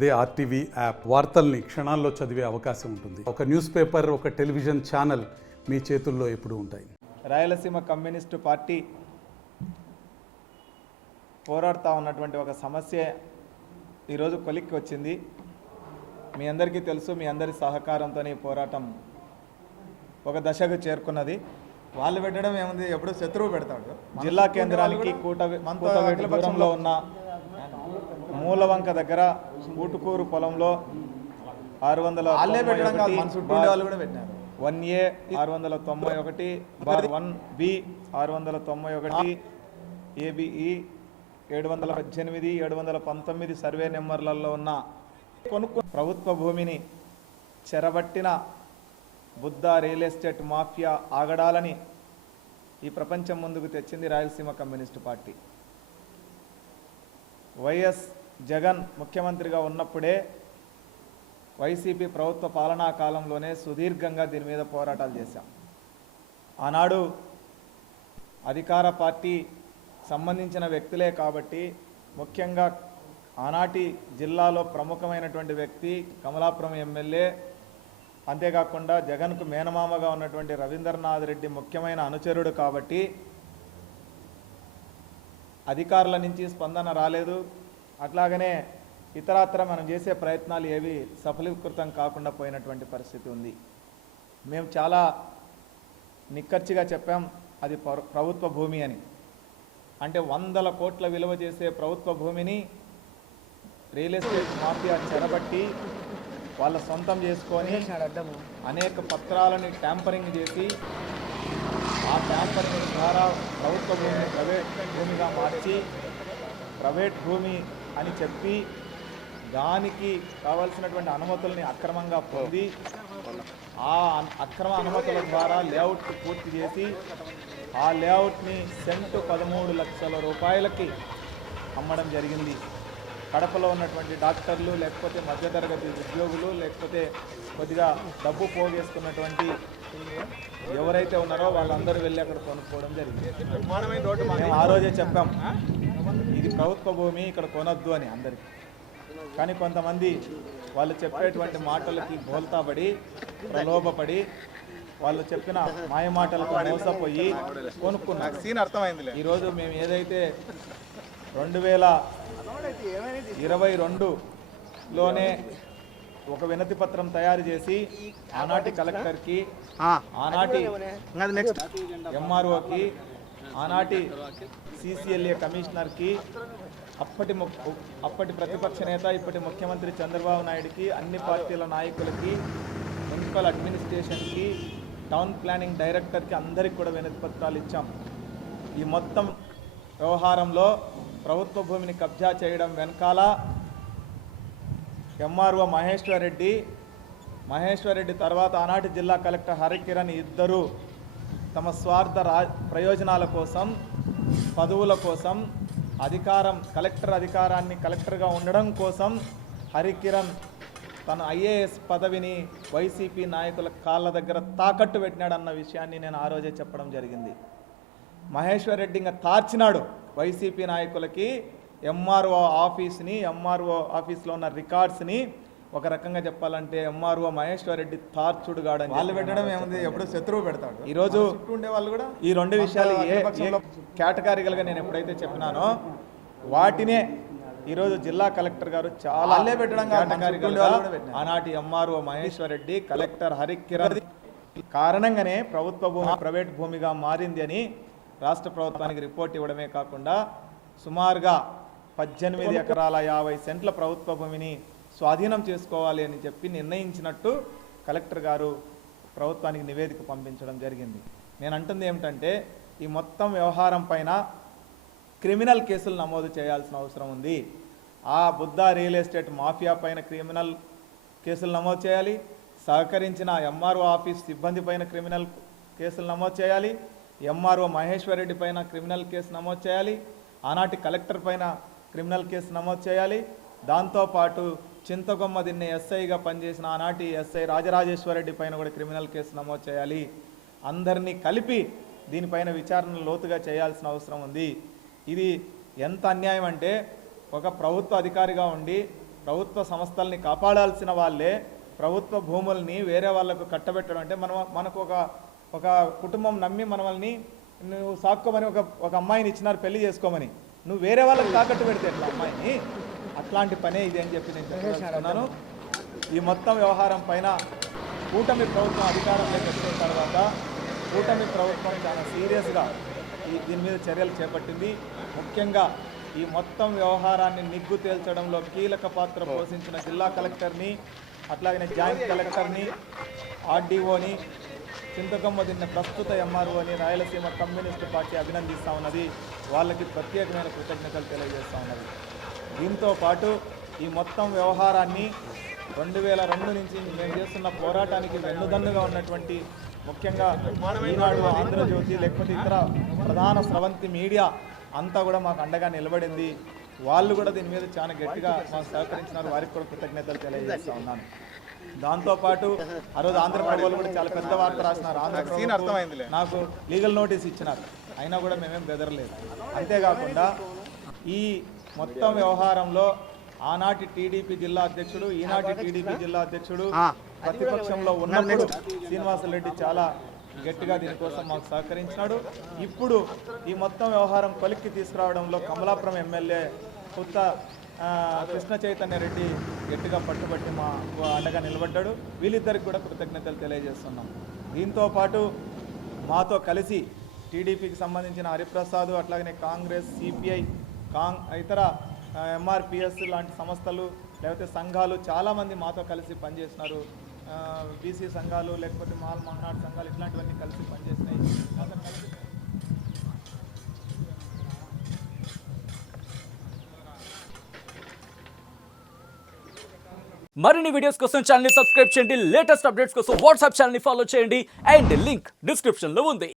అదే RTV app వార్తల్ని క్షణాల్లో చదివే అవకాశం ఉంటుంది. ఒక న్యూస్ పేపర్, ఒక టెలివిజన్ ఛానల్ మీ చేతుల్లో ఎప్పుడూ ఉంటాయి. రాయలసీమ కమ్యూనిస్టు పార్టీ పోరాడుతూ ఉన్నటువంటి ఒక సమస్య ఈరోజు కొలిక్కి వచ్చింది. మీ అందరికీ తెలుసు, మీ అందరి సహకారంతో ఈ పోరాటం ఒక దశకు చేరుకున్నది. వాళ్ళు పెట్టడం ఏముంది, ఎప్పుడు శత్రువు పెడతాడు. జిల్లా కేంద్రానికి కూటవేటి దూరంలో ఉన్న మూలవంక దగ్గర ఊటుకూరు పొలంలో 1A 691 1B 691 ABE 718 719 సర్వే నెంబర్లలో ఉన్న ప్రభుత్వ భూమిని చెరబట్టిన బుద్ధ రియల్ ఎస్టేట్ మాఫియా ఆగడాలని ఈ ప్రపంచం ముందుకు తెచ్చింది Rayalaseema communist party. YS Jagan ముఖ్యమంత్రిగా ఉన్నప్పుడే వైసీపీ ప్రభుత్వ పాలనా కాలంలోనే సుదీర్ఘంగా దీని మీద పోరాటాలు చేశాం. ఆనాడు అధికార పార్టీ సంబంధించిన వ్యక్తులే కాబట్టి, ముఖ్యంగా ఆనాటి జిల్లాలో ప్రముఖమైనటువంటి వ్యక్తి కమలాపురం ఎమ్మెల్యే, అంతేకాకుండా జగన్కు మేనమామగా ఉన్నటువంటి రవీంద్రనాథ్ రెడ్డి ముఖ్యమైన అనుచరుడు కాబట్టి అధికారుల నుంచి స్పందన రాలేదు. అట్లాగనే ఇతరత్ర మనం చేసే ప్రయత్నాలు ఏవి సఫలీకృతం కాకుండా పోయినటువంటి పరిస్థితి ఉంది. మేము చాలా నిక్కచ్చిగా చెప్పాం, అది ప్రభుత్వ భూమి అని. అంటే 100 కోట్ల విలువ చేసే ప్రభుత్వ భూమిని రియల్ ఎస్టేట్ మాఫియా చెరబట్టి వాళ్ళ సొంతం చేసుకొని అనేక పత్రాలని ట్యాంపరింగ్ చేసి ఆ ట్యాంపరింగ్ ద్వారా ప్రభుత్వ భూమిని ప్రైవేట్ భూమిగా మార్చి ప్రైవేట్ భూమి అని చెప్పి దానికి కావాల్సినటువంటి అనుమతుల్ని అక్రమంగా పొంది ఆ అక్రమ అనుమతుల ద్వారా లేఅవుట్ పూర్తి చేసి ఆ లేఅవుట్ని సెంటు 13 లక్షల రూపాయలకి అమ్మడం జరిగింది. కడపలో ఉన్నటువంటి డాక్టర్లు, లేకపోతే మధ్యతరగతి ఉద్యోగులు, లేకపోతే కొద్దిగా డబ్బు పోగేసుకున్నటువంటి ఎవరైతే ఉన్నారో వాళ్ళందరూ వెళ్ళి అక్కడ కొనుక్కోవడం జరిగింది. మేము ఆ రోజే చెప్పాం, ఇది ప్రభుత్వ భూమి, ఇక్కడ కొనొద్దు అని అందరికీ. కానీ కొంతమంది వాళ్ళు చెప్పేటువంటి మాటలకి బోల్తాపడి ప్రలోభపడి వాళ్ళు చెప్పిన మాయ మాటలకు మోసపోయి కొనుక్కున్నారు. సీన్ అర్థమైంది. ఈరోజు మేము ఏదైతే 2022లోనే ఒక వినతి పత్రం తయారు చేసి ఆనాటి కలెక్టర్కి, ఆనాటి ఎంఆర్ఓకి, ఆనాటి CCLA కమిషనర్కి, అప్పటి ప్రతిపక్ష నేత ఇప్పటి ముఖ్యమంత్రి చంద్రబాబు నాయుడుకి, అన్ని పార్టీల నాయకులకి, మున్సిపల్ అడ్మినిస్ట్రేషన్కి, టౌన్ ప్లానింగ్ డైరెక్టర్కి అందరికి కూడా వినతి పత్రాలు ఇచ్చాం. ఈ మొత్తం వ్యవహారంలో ప్రభుత్వ భూమిని కబ్జా చేయడం వెనకాల ఎంఆర్ఓ మహేశ్వర్ రెడ్డి తర్వాత ఆనాటి జిల్లా కలెక్టర్ హరికిరణ్ ఇద్దరు తమ స్వార్థ ప్రయోజనాల కోసం, పదవుల కోసం, కలెక్టర్ అధికారాన్ని కలెక్టర్గా ఉండడం కోసం హరికిరణ్ తన IAS పదవిని వైసీపీ నాయకుల కాళ్ళ దగ్గర తాకట్టు పెట్టినాడన్న విషయాన్ని నేను ఆ రోజే చెప్పడం జరిగింది. మహేశ్వర్ రెడ్డి ఇంకా తార్చినాడు వైసీపీ నాయకులకి ఎంఆర్ఓ ఆఫీస్లో ఉన్న రికార్డ్స్ని. ఒక రకంగా చెప్పాలంటే ఎంఆర్ఓ మహేశ్వర్ రెడ్డి తార్చుడుగాడని. వాళ్ళు పెట్టడం ఏముంది, ఎప్పుడు శత్రువు పెడతాడు. ఈరోజు ఉండే వాళ్ళు కూడా ఈ 2 విషయాలు కేటగిరీలుగా నేను ఎప్పుడైతే చెప్పినానో వాటినే ఈరోజు జిల్లా కలెక్టర్ గారు చాలా ఆనాటి ఎంఆర్ఓ మహేశ్వర్ రెడ్డి, కలెక్టర్ హరికిరణ్ కారణంగానే ప్రభుత్వ భూమి ప్రైవేట్ భూమిగా మారింది అని రాష్ట్ర ప్రభుత్వానికి రిపోర్ట్ ఇవ్వడమే కాకుండా సుమారుగా 18 ఎకరాల 50 సెంట్ల ప్రభుత్వ భూమిని స్వాధీనం చేసుకోవాలి అని చెప్పి నిర్ణయించినట్టు కలెక్టర్ గారు ప్రభుత్వానికి నివేదిక పంపించడం జరిగింది. నేను అంటుంది ఏమిటంటే, ఈ మొత్తం వ్యవహారం పైన క్రిమినల్ కేసులు నమోదు చేయాల్సిన అవసరం ఉంది. ఆ బుద్ధ రియల్ ఎస్టేట్ మాఫియా పైన క్రిమినల్ కేసులు నమోదు చేయాలి, సహకరించిన ఎంఆర్ఓ ఆఫీస్ సిబ్బంది పైన క్రిమినల్ కేసులు నమోదు చేయాలి, ఎంఆర్ఓ మహేశ్వర్ రెడ్డి పైన క్రిమినల్ కేసు నమోదు చేయాలి, ఆనాటి కలెక్టర్ పైన క్రిమినల్ కేసు నమోదు చేయాలి. దాంతోపాటు చింతకొమ్మ దిన్నే ఎస్ఐగా పనిచేసిన ఆనాటి ఎస్ఐ రాజరాజేశ్వర రెడ్డి పైన కూడా క్రిమినల్ కేసు నమోదు చేయాలి. అందరినీ కలిపి దీనిపైన విచారణ లోతుగా చేయాల్సిన అవసరం ఉంది. ఇది ఎంత అన్యాయం అంటే, ఒక ప్రభుత్వ అధికారిగా ఉండి ప్రభుత్వ సంస్థల్ని కాపాడాల్సిన వాళ్ళే ప్రభుత్వ భూముల్ని వేరే వాళ్ళకు కట్టబెట్టడం అంటే మనకు ఒక కుటుంబం నమ్మి మనల్ని నువ్వు సాక్కోమని ఒక అమ్మాయిని ఇచ్చినారు పెళ్లి చేసుకోమని, నువ్వు వేరే వాళ్ళకి తాకట్టు పెడితే ఎట్లా అమ్మాయిని? అట్లాంటి పనే ఇది అని చెప్పి నేను చెప్పదలుచుకున్నాను. ఈ మొత్తం వ్యవహారం పైన కూటమి ప్రభుత్వం అధికారంలోకి వచ్చిన తర్వాత కూటమి ప్రభుత్వం చాలా సీరియస్గా దీని మీద చర్యలు చేపట్టింది. ముఖ్యంగా ఈ మొత్తం వ్యవహారాన్ని నిగ్గు తేల్చడంలో కీలక పాత్ర పోషించిన జిల్లా కలెక్టర్ని, అట్లాగనే జాయింట్ కలెక్టర్ని, ఆర్డీఓని, చింతకమ్మ దిన్న ప్రస్తుత ఎంఆర్ఓని రాయలసీమ కమ్యూనిస్టు పార్టీ అభినందిస్తూ ఉన్నది. వాళ్ళకి ప్రత్యేకమైన కృతజ్ఞతలు తెలియజేస్తూ ఉన్నది. దీంతో పాటు ఈ మొత్తం వ్యవహారాన్ని 2002 నుంచి మేము చేస్తున్న పోరాటానికి వెన్నుదన్నుగా ఉన్నటువంటి ముఖ్యంగా ఈనాడు, ఆంధ్రజ్యోతి లేకపోతే ఇతర ప్రధాన స్రవంతి మీడియా అంతా కూడా మాకు అండగా నిలబడింది. వాళ్ళు కూడా దీని మీద చాలా గట్టిగా మాకు సహకరించినారు. వారికి కూడా కృతజ్ఞతలు తెలియజేస్తూ ఉన్నాను. దాంతోపాటు ఆ రోజు ఆంధ్రప్రభ వాళ్ళు కూడా చాలా పెద్ద వార్త రాసినారు. ఆంధ్రప్రభ నాకు లీగల్ నోటీస్ ఇచ్చినారు, అయినా కూడా మేమేం బెదరలేదు. అంతేకాకుండా ఈ మొత్తం వ్యవహారంలో ఆనాటి టీడీపీ జిల్లా అధ్యక్షుడు, ఈనాటి టీడీపీ జిల్లా అధ్యక్షుడు ప్రతిపక్షంలో ఉన్నప్పుడు శ్రీనివాసరెడ్డి చాలా గట్టిగా దీనికోసం మాకు సహకరించినాడు. ఇప్పుడు ఈ మొత్తం వ్యవహారం కొలిక్కి తీసుకురావడంలో కమలాపురం ఎమ్మెల్యే కొత్త కృష్ణ చైతన్య రెడ్డి గట్టిగా పట్టుబట్టి మా అండగా నిలబడ్డాడు. వీళ్ళిద్దరికి కూడా కృతజ్ఞతలు తెలియజేస్తున్నాం. దీంతోపాటు మాతో కలిసి టీడీపీకి సంబంధించిన హరిప్రసాద్, అట్లాగనే కాంగ్రెస్, సిపిఐ, ఇతర ఎంఆర్పిఎస్ లాంటి సంస్థలు లేకపోతే సంఘాలు చాలామంది మాతో కలిసి పనిచేసినారు. బీసీ సంఘాలు లేకపోతే మాల్ మహనాడు సంఘాలు ఇట్లాంటివన్నీ కలిసి పనిచేసినాయి. మాతో కలిసి మరిన్ని వీడియోస్ కోసం ఛానల్ ని సబ్స్క్రైబ్ చేయండి. లేటెస్ట్ అప్డేట్స్ కోసం వాట్సాప్ ఛానల్ ని ఫాలో చేయండి. అండ్ లింక్ డిస్క్రిప్షన్ లో ఉంది.